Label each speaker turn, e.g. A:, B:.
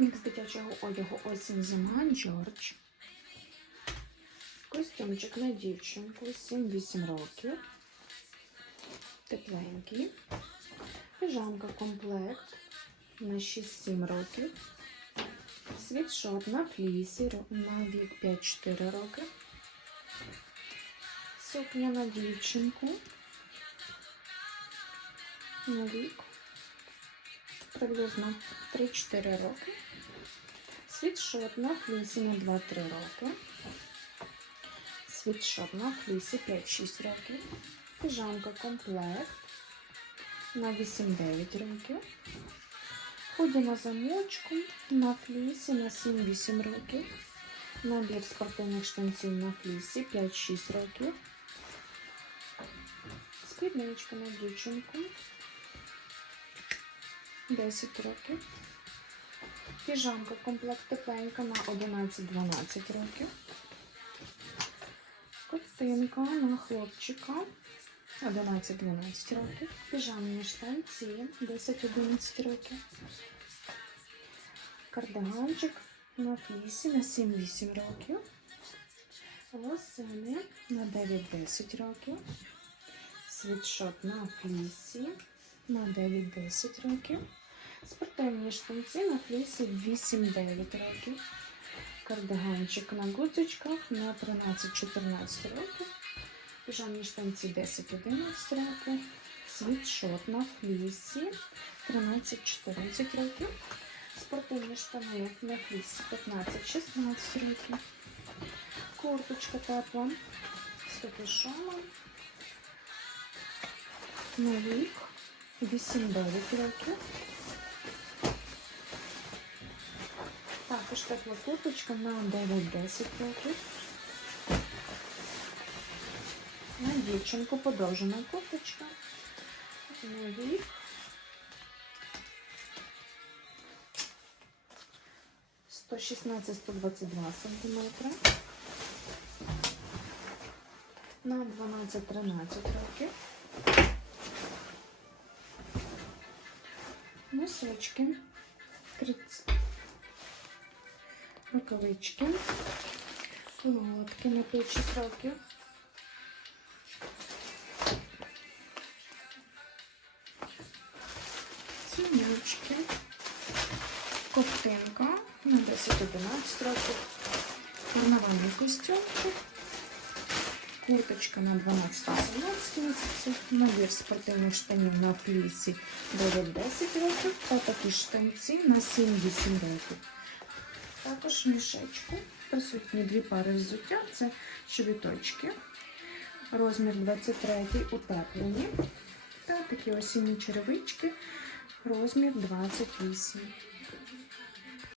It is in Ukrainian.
A: Мікс дитячого одягу осінь зима Джордж. Костюмчик на дівчинку 7-8 років. Тепленький. Пижамка комплект на 6-7 років. Світшот на флісі на вік 5-4 роки. Сукня на дівчинку. На вік приблизно 3-4 роки. Світшот на флісі на 2-3 роки. Світшот на флісі 5-6 років. Пижамка комплект на 8-9 років. Худі на замочку на флісі на 7-8 років. Набір спортивних штанців на флісі 5-6 років. Спідничка на дівчинку 10 років. Піжамка комплект тепленька на 11-12 років. Ковтинка на хлопчика 11-12 років. Піжамні штанці 10-11 років. Кардиганчик на флісі на 7-8 років. Лосини на 9-10 років. Світшот на флісі на 9-10 років. Спортивні штанці на флісі 8-9 років. Кардиганчик на гудзичках на 13-14 років. Піжамні штанці 10-11 років. Світшот на флісі 13-14 років. Спортивні штани на флісі 15-16 років. Курточка тепла з капюшоном. На вік 8-9 років. Також тепла курточка на 9-10 років. На дівчинку подовжена курточка. На вік. Сто шістнадцять, сто двадцять два сантиметри. На 12-13 років. Носочки. 30. Рукавички. Колодки на 5-6 років. Сінючки. Ковтинка на 10-11 років. Карнавальний костюмчик. Курточка на 12-17 місяців. Набір спортивних штанів на флісі 9-10 років. Та такі штанці на 7-8 років. Також мішечку присутні дві пари взуття. Це чобіточки. Розмір 23 утеплені. Та такі осінні черевички. Розмір 28.